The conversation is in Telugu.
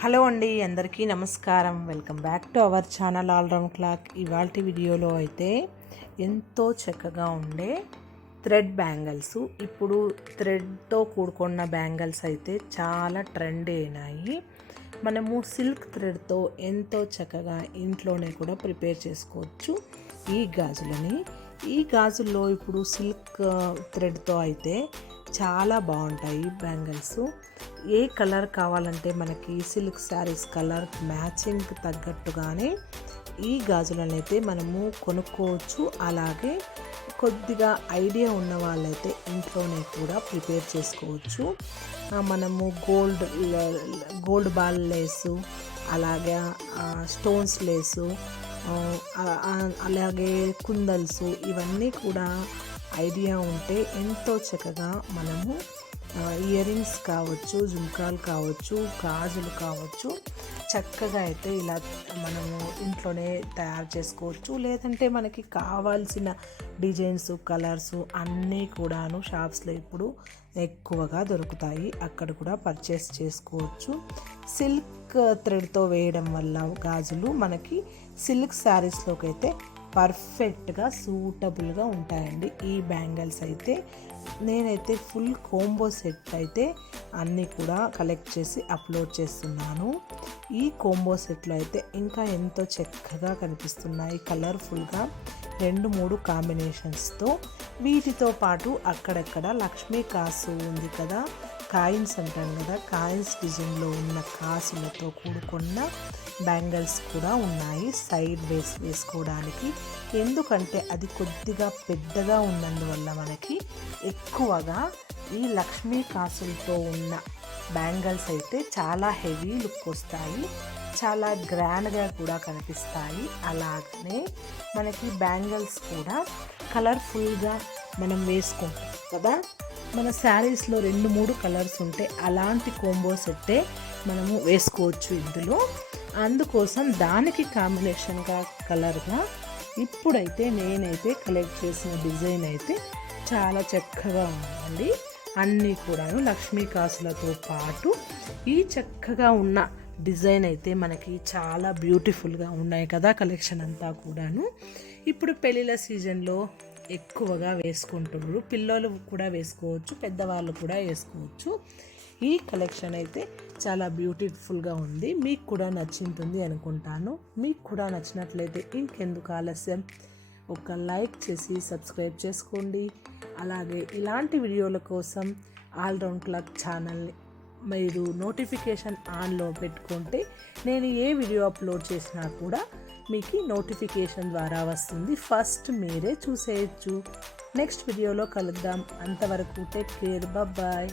హలో అండి అందరికీ నమస్కారం. Welcome back to our channel all round clock. ఇవాళ వీడియోలో అయితే ఎంతో చక్కగా ఉండే థ్రెడ్ బ్యాంగిల్స్. ఇప్పుడు థ్రెడ్తో కూడుకున్న బ్యాంగిల్స్ అయితే చాలా ట్రెండ్ అయినాయి. మనము సిల్క్ థ్రెడ్తో ఎంతో చక్కగా ఇంట్లోనే కూడా ప్రిపేర్ చేసుకోవచ్చు. ఈ గాజులని. ఈ గాజుల్లో ఇప్పుడు సిల్క్ థ్రెడ్తో అయితే చాలా బాగుంటాయి బ్యాంగిల్స్. ఏ కలర్ కావాలంటే మనకి సిల్క్ శారీస్ కలర్ మ్యాచింగ్ తగ్గట్టుగానే ఈ గాజులను అయితే మనము కొనుక్కోవచ్చు. అలాగే కొద్దిగా ఐడియా ఉన్న వాళ్ళైతే ఇంట్లోనే కూడా ప్రిపేర్ చేసుకోవచ్చు. మనము గోల్డ్ గోల్డ్ బాల్ లేసు అలాగే స్టోన్స్ లేసు అలాగే కుందల్స్ ఇవన్నీ కూడా ఐడియా ఉంటే ఎంతో చక్కగా మనము ఇయర్ రింగ్స్ కావచ్చు జుంకాలు కావచ్చు గాజులు కావచ్చు చక్కగా అయితే ఇలా మనము ఇంట్లోనే తయారు చేసుకోవచ్చు. లేదంటే మనకి కావాల్సిన డిజైన్స్ కలర్స్ అన్నీ కూడాను షాప్స్లో ఇప్పుడు ఎక్కువగా దొరుకుతాయి. అక్కడ కూడా పర్చేస్ చేసుకోవచ్చు. సిల్క్ థ్రెడ్తో వేయడం వల్ల గాజులు మనకి సిల్క్ శారీస్లోకి అయితే పర్ఫెక్ట్గా సూటబుల్గా ఉంటాయండి. ఈ బ్యాంగిల్స్ అయితే నేనైతే ఫుల్ కోంబో సెట్ అయితే అన్నీ కూడా కలెక్ట్ చేసి అప్లోడ్ చేస్తున్నాను. ఈ కోంబో సెట్లో అయితే ఇంకా ఎంతో చక్కగా కనిపిస్తున్నాయి. కలర్ఫుల్గా రెండు మూడు కాంబినేషన్స్తో వీటితో పాటు అక్కడక్కడ లక్ష్మీ కాసు ఉంది కదా కాయిన్స్ అంటాం కదా కాయిన్స్ డిజైన్లో ఉన్న కాసులతో కూడుకున్న బ్యాంగిల్స్ కూడా ఉన్నాయి సైడ్ వేస్ వేసుకోవడానికి. ఎందుకంటే అది కొద్దిగా పెద్దగా ఉన్నందువల్ల మనకి ఎక్కువగా ఈ లక్ష్మీ కాసులతో ఉన్న బ్యాంగిల్స్ అయితే చాలా హెవీ లుక్ వస్తాయి చాలా గ్రాండ్గా కూడా కనిపిస్తాయి. అలాగనే మనకి బ్యాంగిల్స్ కూడా కలర్ఫుల్గా మనం వేసుకుంటాం కదా. మన శారీస్లో రెండు మూడు కలర్స్ ఉంటే అలాంటి కోంబో సెట్టే మనము వేసుకోవచ్చు ఇందులో. అందుకోసం దానికి కాంబినేషన్గా కలర్గా ఇప్పుడైతే నేనైతే కలెక్ట్ చేసిన డిజైన్ అయితే చాలా చక్కగా ఉందండి. అన్నీ కూడాను లక్ష్మీ కాసులతో పాటు ఈ చక్కగా ఉన్న డిజైన్ అయితే మనకి చాలా బ్యూటిఫుల్గా ఉన్నాయి కదా కలెక్షన్ అంతా కూడాను. ఇప్పుడు పెళ్ళిళ్ళ సీజన్లో ఎక్కువగా వేసుకుంటున్నారు. పిల్లలు కూడా వేసుకోవచ్చు పెద్దవాళ్ళు కూడా వేసుకోవచ్చు. ఈ కలెక్షన్ అయితే చాలా బ్యూటిఫుల్గా ఉంది. మీకు కూడా నచ్చింటుంది అనుకుంటాను. మీకు కూడా నచ్చినట్లయితే ఇంకెందుకు ఆలస్యం? ఒక లైక్ చేసి సబ్స్క్రైబ్ చేసుకోండి. అలాగే ఇలాంటి వీడియోల కోసం ఆల్రౌండ్ క్లబ్ ఛానల్ని మీరు నోటిఫికేషన్ ఆన్లో పెట్టుకుంటే నేను ఏ వీడియో అప్లోడ్ చేసినా కూడా మీకు నోటిఫికేషన్ ద్వారా వస్తుంది. ఫస్ట్ మీరే చూసేయచ్చు. నెక్స్ట్ వీడియోలో కలుద్దాం. అంతవరకు టేక్ కేర్ బాయ్